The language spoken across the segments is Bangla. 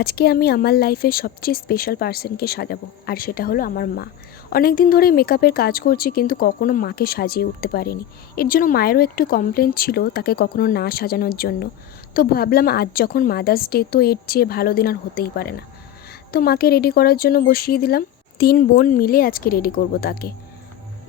আজকে আমি আমার লাইফের সবচেয়ে স্পেশাল পার্সনকে সাজাবো, আর সেটা হলো আমার মা। অনেক দিন ধরেই মেকআপের কাজ করছি, কিন্তু কখনো মাকে সাজিয়ে উঠতে পারিনি। এর জন্য মায়েরও একটু কমপ্লেন ছিল তাকে কখনো না সাজানোর জন্য। তো ভাবলাম আজ যখন মাদার্স ডে, তো এর চেয়ে ভালো দিন আর হতেই পারে না। তো মাকে রেডি করার জন্য বসিয়ে দিলাম। 3 বোন মিলে আজকে রেডি করব তাকে।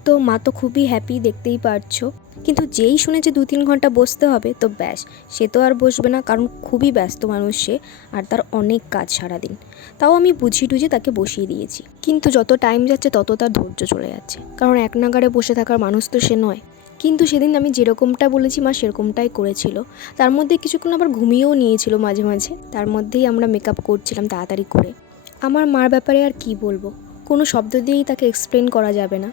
তো মা তো খুবই হ্যাপি, দেখতেই পারছো। কিন্তু যেই শুনেছে 2-3 ঘন্টা বসতে হবে, তো ব্যাস, সে তো আর বসবে না, কারণ খুবই ব্যস্ত মানুষ সে, আর তার অনেক কাজ সারাদিন। তাও আমি বুঝিয়ে টুঝিয়ে তাকে বসিয়ে দিয়েছি, কিন্তু যত টাইম যাচ্ছে তত তার ধৈর্য চলে যাচ্ছে, কারণ এক নাগাড়ে বসে থাকার মানুষ তো সে নয়। কিন্তু সেদিন আমি যেরকমটা বলেছি মা সেরকমটাই করেছিল। তার মধ্যে কিছুক্ষণ আবার ঘুমিয়েও নিয়েছিল মাঝে মাঝে। তার মধ্যেই আমরা মেকআপ করছিলাম তাড়াতাড়ি করে। আমার মার ব্যাপারে আর কি বলবো, কোনো শব্দ দিয়েই তাকে এক্সপ্লেন করা যাবে না।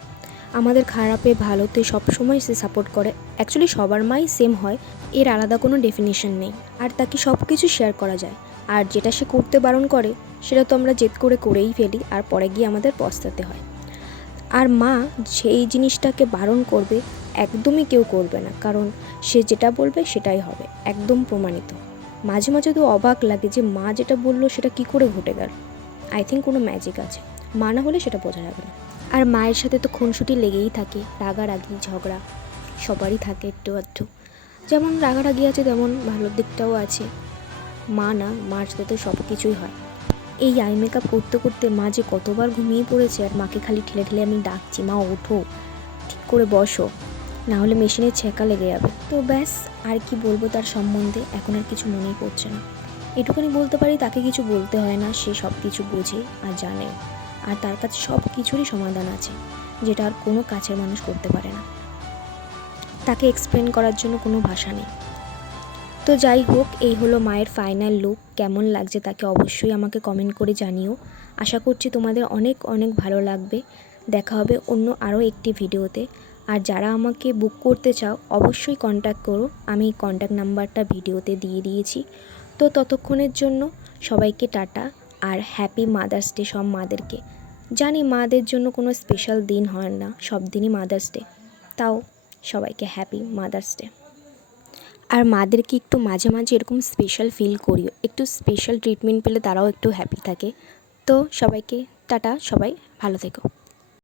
আমাদের খারাপে ভালোতে সবসময় সে সাপোর্ট করে। অ্যাকচুয়ালি সবার মাই সেম হয়, এর আলাদা কোনো ডেফিনেশন নেই। আর তাকে সব কিছু শেয়ার করা যায়। আর যেটা সে করতে বারণ করে সেটা তো আমরা জেদ করে করেই ফেলি, আর পরে গিয়ে আমাদের পস্তাতে হয়। আর মা সেই জিনিসটাকে বারণ করবে, একদমই কেউ করবে না, কারণ সে যেটা বলবে সেটাই হবে, একদম প্রমাণিত। মাঝে মাঝে তো অবাক লাগে যে মা যেটা বললো সেটা কি করে ঘটে গেল। আই থিঙ্ক কোনো ম্যাজিক আছে, মা না হলে সেটা বোঝা যাবে না। আর মায়ের সাথে তো খুনসুটি লেগেই থাকে, রাগারাগি ঝগড়া সবারই থাকে একটু আধটু। যেমন রাগারাগি আছে তেমন ভালোর দিকটাও আছে। মা না, মার সাথে তো সব কিছুই হয়। এই আই মেকআপ করতে করতে মা যে কতবার ঘুমিয়ে পড়েছে, আর মাকে খালি ঠেলে ঠেলে আমি ডাকছি, মা ওঠো, ঠিক করে বসো, না হলে মেশিনে ছেঁকা লেগে যাবে। তো ব্যাস, আর কি বলবো তার সম্বন্ধে, এখন আর কিছু মনেই পড়ছে না। এটুকুনি বলতে পারি, তাকে কিছু বলতে হয় না, সে সব কিছু বোঝে আর জানে। আর তার কাছে সব কিছুরই সমাধান আছে, যেটা আর কোনো কাছের মানুষ করতে পারে না। তাকে এক্সপ্লেন করার জন্য কোনো ভাষা নেই। তো যাই হোক, এই হলো মায়ের ফাইনাল লুক। কেমন লাগছে তাকে অবশ্যই আমাকে কমেন্ট করে জানিও। আশা করছি তোমাদের অনেক অনেক ভালো লাগবে। দেখা হবে অন্য আরও একটি ভিডিওতে। আর যারা আমাকে বুক করতে চাও অবশ্যই কন্ট্যাক্ট করো, আমি কন্ট্যাক্ট নাম্বারটা ভিডিওতে দিয়ে দিয়েছি। তো ততক্ষণের জন্য সবাইকে টাটা, আর হ্যাপি মাদার্স ডে সব মাদেরকে। জানি মাদের জন্য কোনো স্পেশাল দিন হয় না, সব দিনই মাদার্স ডে, তাও সবাইকে হ্যাপি মাদার্স ডে। আর মাদেরকে একটু মাঝে মাঝে এরকম স্পেশাল ফিল করিও, একটু স্পেশাল ট্রিটমেন্ট পেলে তারাও একটু হ্যাপি থাকে। তো সবাইকে টাটা, সবাই ভালো থেকো।